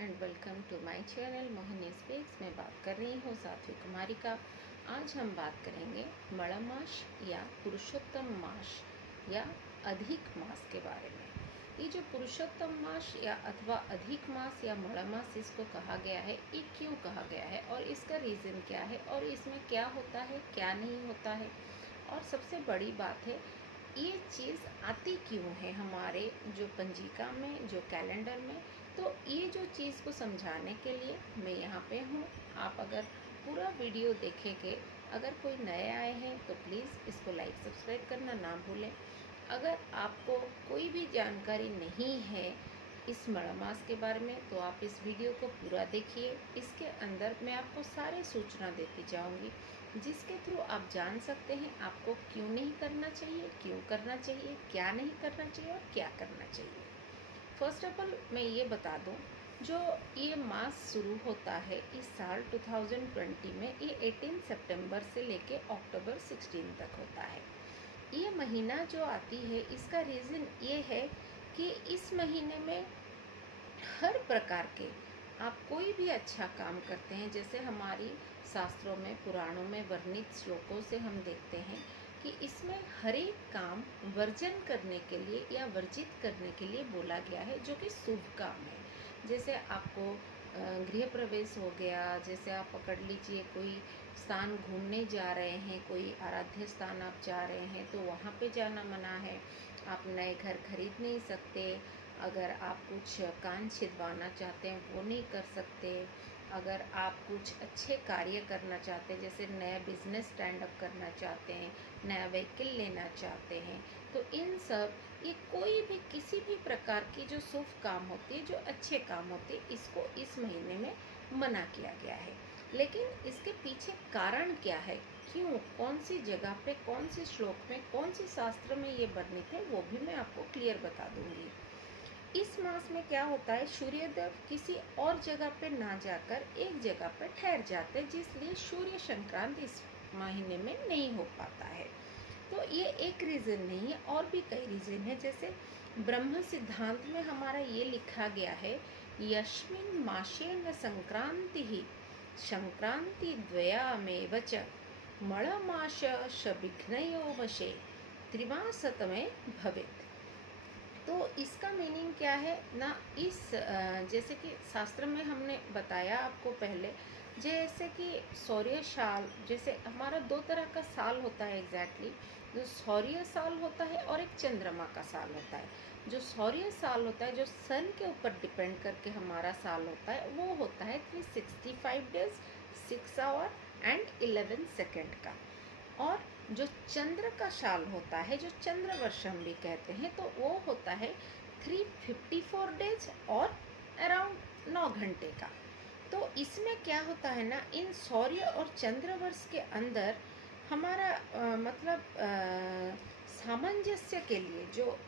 And welcome to my channel Mohini speaks. मैं बात कर रही हूँ साध्वी कुमारी का। आज हम बात करेंगे मड़ मास या पुरुषोत्तम मास या अधिक मास के बारे में। ये जो पुरुषोत्तम मास या अथवा अधिक मास या मड़ मास इसको कहा गया है, ये क्यों कहा गया है और इसका रीज़न क्या है और इसमें क्या होता है क्या नहीं होता है, और सबसे बड़ी बात है ये चीज़ आती क्यों है हमारे जो पंजिका में, जो कैलेंडर में। तो ये जो चीज़ को समझाने के लिए मैं यहाँ पे हूँ। आप अगर पूरा वीडियो देखेंगे, अगर कोई नए आए हैं तो प्लीज़ इसको लाइक सब्सक्राइब करना ना भूलें। अगर आपको कोई भी जानकारी नहीं है इस मड़ मास के बारे में तो आप इस वीडियो को पूरा देखिए। इसके अंदर मैं आपको सारे सूचना देती जाऊंगी जिसके थ्रू आप जान सकते हैं आपको क्यों नहीं करना चाहिए, क्यों करना चाहिए, क्या नहीं करना चाहिए और क्या करना चाहिए। फर्स्ट ऑफ ऑल मैं ये बता दूं, जो ये मास शुरू होता है इस साल 2020 में, ये 18 सितंबर से लेके अक्टूबर 16 तक होता है। ये महीना जो आती है इसका रीज़न ये है कि इस महीने में हर प्रकार के आप कोई भी अच्छा काम करते हैं, जैसे हमारी शास्त्रों में, पुराणों में वर्णित श्लोकों से हम देखते हैं कि इसमें हर एक काम वर्जन करने के लिए या वर्जित करने के लिए बोला गया है जो कि शुभ काम है। जैसे आपको गृह प्रवेश हो गया, जैसे आप पकड़ लीजिए कोई स्थान घूमने जा रहे हैं, कोई आराध्य स्थान आप जा रहे हैं तो वहाँ पे जाना मना है। आप नए घर खरीद नहीं सकते। अगर आप कुछ कान छिदवाना चाहते हैं वो नहीं कर सकते। अगर आप कुछ अच्छे कार्य करना चाहते हैं, जैसे नया बिजनेस स्टैंड अप करना चाहते हैं, नया व्हीकल लेना चाहते हैं, तो इन सब ये कोई भी किसी भी प्रकार की जो शुभ काम होती है, जो अच्छे काम होते हैं, इसको इस महीने में मना किया गया है। लेकिन इसके पीछे कारण क्या है, क्यों, कौन सी जगह पे, कौन सी श्लोक में, कौन सी शास्त्र में ये वर्णित है, वो भी मैं आपको क्लियर बता दूंगी। इस मास में क्या होता है, सूर्यदेव किसी और जगह पे ना जाकर एक जगह पर ठहर जाते हैं, जिसलिए सूर्य संक्रांति इस महीने में नहीं हो पाता है। तो ये एक रीज़न नहीं है, और भी कई रीज़न है। जैसे ब्रह्म सिद्धांत में हमारा ये लिखा गया है, यस्मिन् मासे न संक्रांति ही संक्रांति द्वयामेव च मलमास शविघ्नयो वशे त्रिमासतमे भवेत्। तो इसका मीनिंग क्या है ना, इस जैसे कि शास्त्र में हमने बताया आपको पहले, जैसे कि सौर्य साल, जैसे हमारा दो तरह का साल होता है एग्जैक्टली। जो सौर्य साल होता है और एक चंद्रमा का साल होता है। जो सौर्य साल होता है, जो सन के ऊपर डिपेंड करके हमारा साल होता है, वो होता है 365 डेज 6 आवर एंड 11 सेकेंड का। और जो चंद्र का साल होता है, जो चंद्र वर्ष हम भी कहते हैं, तो वो होता है 354 डेज और अराउंड 9 घंटे का। तो इसमें क्या होता है ना, इन सौर्य और चंद्र वर्ष के अंदर हमारा सामंजस्य के लिए जो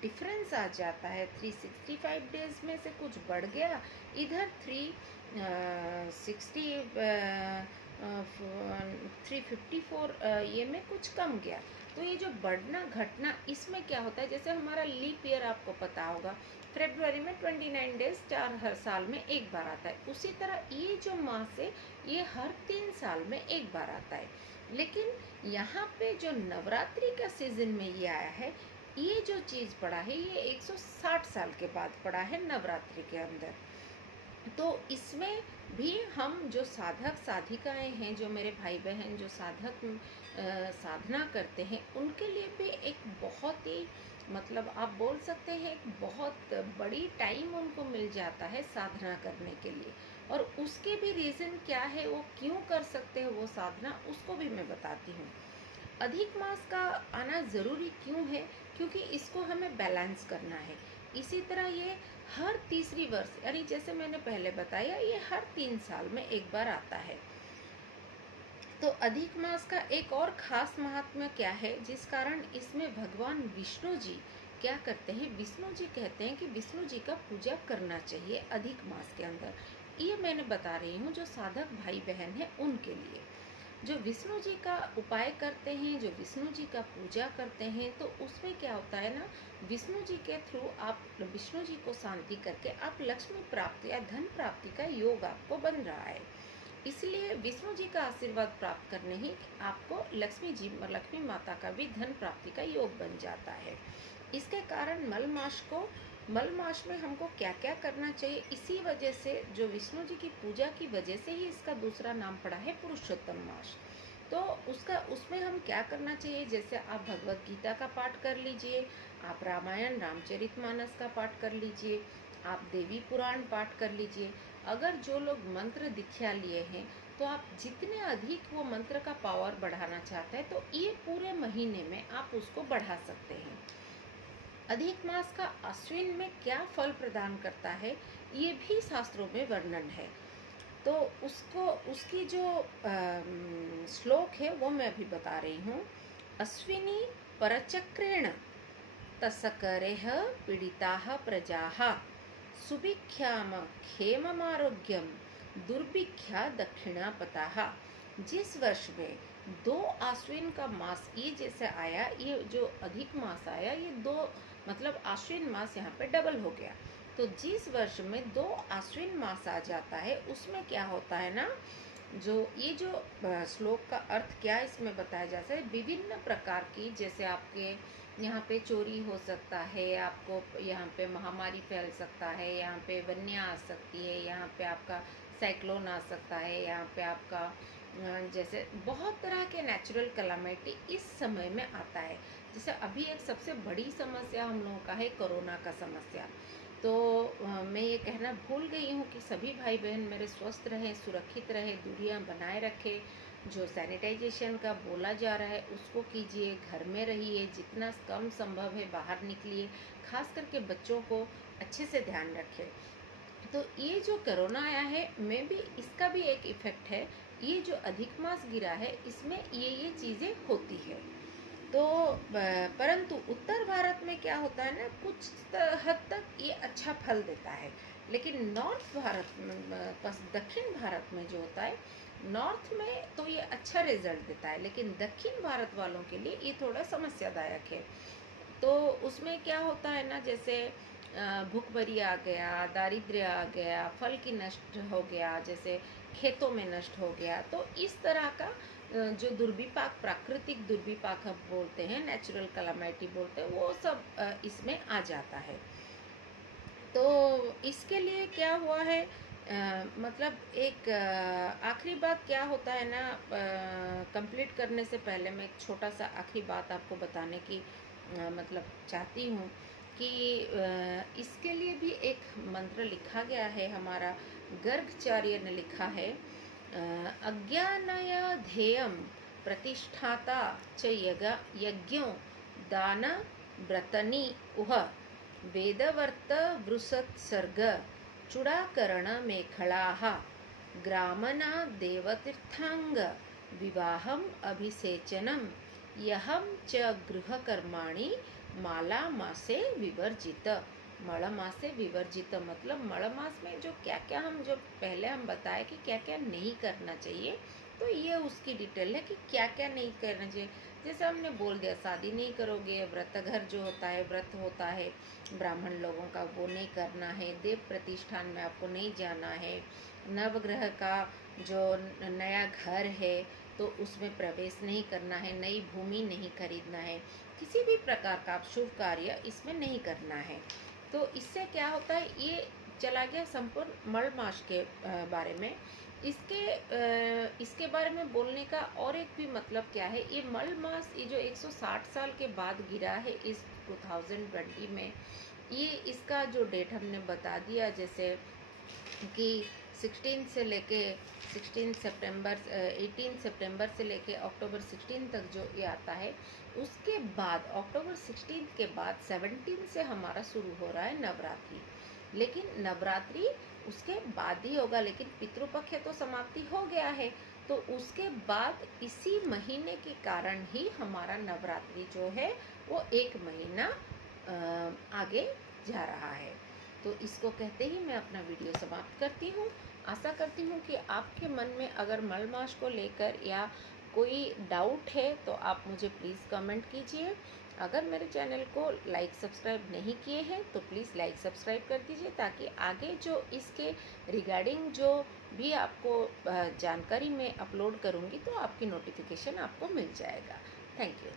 डिफरेंस आ जाता है, 365 डेज में से कुछ बढ़ गया, इधर 354 ये में कुछ कम गया। तो ये जो बढ़ना घटना, इसमें क्या होता है, जैसे हमारा लीप ईयर आपको पता होगा, फरवरी में 29 डेज 4 हर साल में एक बार आता है। उसी तरह ये जो मास है ये हर 3 साल में एक बार आता है। लेकिन यहाँ पे जो नवरात्रि का सीजन में ये आया है, ये जो चीज़ पड़ा है ये 160 साल के बाद पड़ा है नवरात्रि के अंदर। तो इसमें भी हम जो साधक साधिकाएं हैं, जो मेरे भाई बहन जो साधना करते हैं, उनके लिए भी एक बहुत ही आप बोल सकते हैं एक बहुत बड़ी टाइम उनको मिल जाता है साधना करने के लिए। और उसके भी रीज़न क्या है, वो क्यों कर सकते हैं वो साधना, उसको भी मैं बताती हूँ। अधिक मास का आना ज़रूरी क्यों है, क्योंकि इसको हमें बैलेंस करना है। इसी तरह ये हर तीसरी वर्ष, यानी जैसे मैंने पहले बताया, ये हर 3 साल में एक बार आता है। तो अधिक मास का एक और खास महात्म्य क्या है, जिस कारण इसमें भगवान विष्णु जी क्या करते हैं, विष्णु जी कहते हैं कि विष्णु जी का पूजा करना चाहिए अधिक मास के अंदर। ये मैंने बता रही हूँ जो साधक भाई बहन हैं उनके लिए। जो विष्णु जी का उपाय करते हैं, जो विष्णु जी का पूजा करते हैं, तो उसमें क्या होता है ना, विष्णु जी के थ्रू आप विष्णु जी को शांति करके आप लक्ष्मी प्राप्ति या धन प्राप्ति का योग आपको बन रहा है। इसलिए विष्णु जी का आशीर्वाद प्राप्त करने ही आपको लक्ष्मी माता का भी धन प्राप्ति का योग बन जाता है। इसके कारण मल मास में हमको क्या क्या करना चाहिए, इसी वजह से जो विष्णु जी की पूजा की वजह से ही इसका दूसरा नाम पड़ा है पुरुषोत्तम मास। तो उसमें हम क्या करना चाहिए, जैसे आप भगवत गीता का पाठ कर लीजिए, आप रामायण रामचरितमानस का पाठ कर लीजिए, आप देवी पुराण पाठ कर लीजिए। अगर जो लोग मंत्र दीक्षा लिए हैं, तो आप जितने अधिक वो मंत्र का पावर बढ़ाना चाहते हैं, तो ये पूरे महीने में आप उसको बढ़ा सकते हैं। अधिक मास का अश्विन में क्या फल प्रदान करता है, ये भी शास्त्रों में वर्णन है। तो उसकी जो श्लोक है वो मैं अभी बता रही हूँ। अश्विनी परचक्रेण तस्करेह पीड़िताः प्रजाः सुभिक्षाम क्षेममारोग्यम दुर्भिक्षा दक्षिणापताः। जिस वर्ष में 2 आश्विन का मास ये जैसे आया, ये जो अधिक मास आया, ये 2 मतलब आश्विन मास यहाँ पे डबल हो गया। तो जिस वर्ष में 2 आश्विन मास आ जाता है, उसमें क्या होता है ना, जो श्लोक का अर्थ क्या इसमें बताया जाता है, विभिन्न प्रकार की, जैसे आपके यहाँ पे चोरी हो सकता है, आपको यहाँ पे महामारी फैल सकता है, यहाँ पे वन्या आ सकती है, यहाँ पे आपका साइक्लोन आ सकता है, यहाँ पे आपका जैसे बहुत तरह के नेचुरल कैलामिटी इस समय में आता है। जैसे अभी एक सबसे बड़ी समस्या हम लोगों का है कोरोना का समस्या। तो मैं ये कहना भूल गई हूँ कि सभी भाई बहन मेरे स्वस्थ रहें, सुरक्षित रहें, दूरियां बनाए रखें। जो सैनिटाइजेशन का बोला जा रहा है उसको कीजिए, घर में रहिए, जितना कम संभव है बाहर निकलिए, खास करके बच्चों को अच्छे से ध्यान रखें। तो ये जो कोरोना आया है, में भी इसका भी एक इफ़ेक्ट है। ये जो अधिक मास गिरा है, इसमें ये चीज़ें होती है। तो परंतु उत्तर भारत में क्या होता है ना, कुछ हद तक ये अच्छा फल देता है, लेकिन नॉर्थ भारत में, दक्षिण भारत में जो होता है, नॉर्थ में तो ये अच्छा रिजल्ट देता है, लेकिन दक्षिण भारत वालों के लिए ये थोड़ा समस्यादायक है। तो उसमें क्या होता है ना, जैसे भूखमरी आ गया, दारिद्र्य आ गया, फल की नष्ट हो गया, जैसे खेतों में नष्ट हो गया। तो इस तरह का जो दुर्विपाक, प्राकृतिक दुर्विपाक हम बोलते हैं, नेचुरल कैलामिटी बोलते हैं, वो सब इसमें आ जाता है। तो इसके लिए क्या हुआ है, मतलब एक आखिरी बात क्या होता है ना, कंप्लीट करने से पहले मैं एक छोटा सा आखिरी बात आपको बताने की मतलब चाहती हूँ कि इसके लिए भी एक मंत्र लिखा गया है, हमारा गर्गाचार्य ने लिखा है। अज्ञानय ध्येयं प्रतिष्ठाता च यज्ञो दान व्रतनी उह वेदवर्त वृषत्सर्ग चूड़ाकरण मेखलाः ग्रामना देवतीर्थांग विवाहम अभिषेचनम यहम च गृहकर्माणि माला मासे विवर्जित। मल मासे विवर्जित मतलब मल मास में जो क्या क्या जो पहले हम बताए कि क्या क्या नहीं करना चाहिए, तो ये उसकी डिटेल है कि क्या क्या नहीं करना चाहिए। जैसे हमने बोल दिया, शादी नहीं करोगे, व्रत घर जो होता है, व्रत होता है ब्राह्मण लोगों का, वो नहीं करना है, देव प्रतिष्ठान में आपको नहीं जाना है, नवग्रह का जो नया घर है तो उसमें प्रवेश नहीं करना है, नई भूमि नहीं खरीदना है, किसी भी प्रकार का आप शुभ कार्य इसमें नहीं करना है। तो इससे क्या होता है, ये चला गया संपूर्ण मल मास के बारे में। इसके बारे में बोलने का और एक भी मतलब क्या है, ये मल मास, ये जो 160 साल के बाद गिरा है इस 2020 में, ये इसका जो डेट हमने बता दिया, जैसे कि 18 सितंबर से लेके अक्टूबर 16 तक जो ये आता है, उसके बाद अक्टूबर 16 के बाद 17 से हमारा शुरू हो रहा है नवरात्रि। लेकिन नवरात्रि उसके बाद ही होगा, लेकिन पितृपक्ष तो समाप्ति हो गया है, तो उसके बाद इसी महीने के कारण ही हमारा नवरात्रि जो है वो 1 महीना आगे जा रहा है। तो इसको कहते ही मैं अपना वीडियो समाप्त करती हूँ। आशा करती हूँ कि आपके मन में अगर मलमाश को लेकर या कोई डाउट है तो आप मुझे प्लीज़ कमेंट कीजिए। अगर मेरे चैनल को लाइक सब्सक्राइब नहीं किए हैं तो प्लीज़ लाइक सब्सक्राइब कर दीजिए, ताकि आगे जो इसके रिगार्डिंग जो भी आपको जानकारी मैं अपलोड करूँगी तो आपकी नोटिफिकेशन आपको मिल जाएगा। Thank you.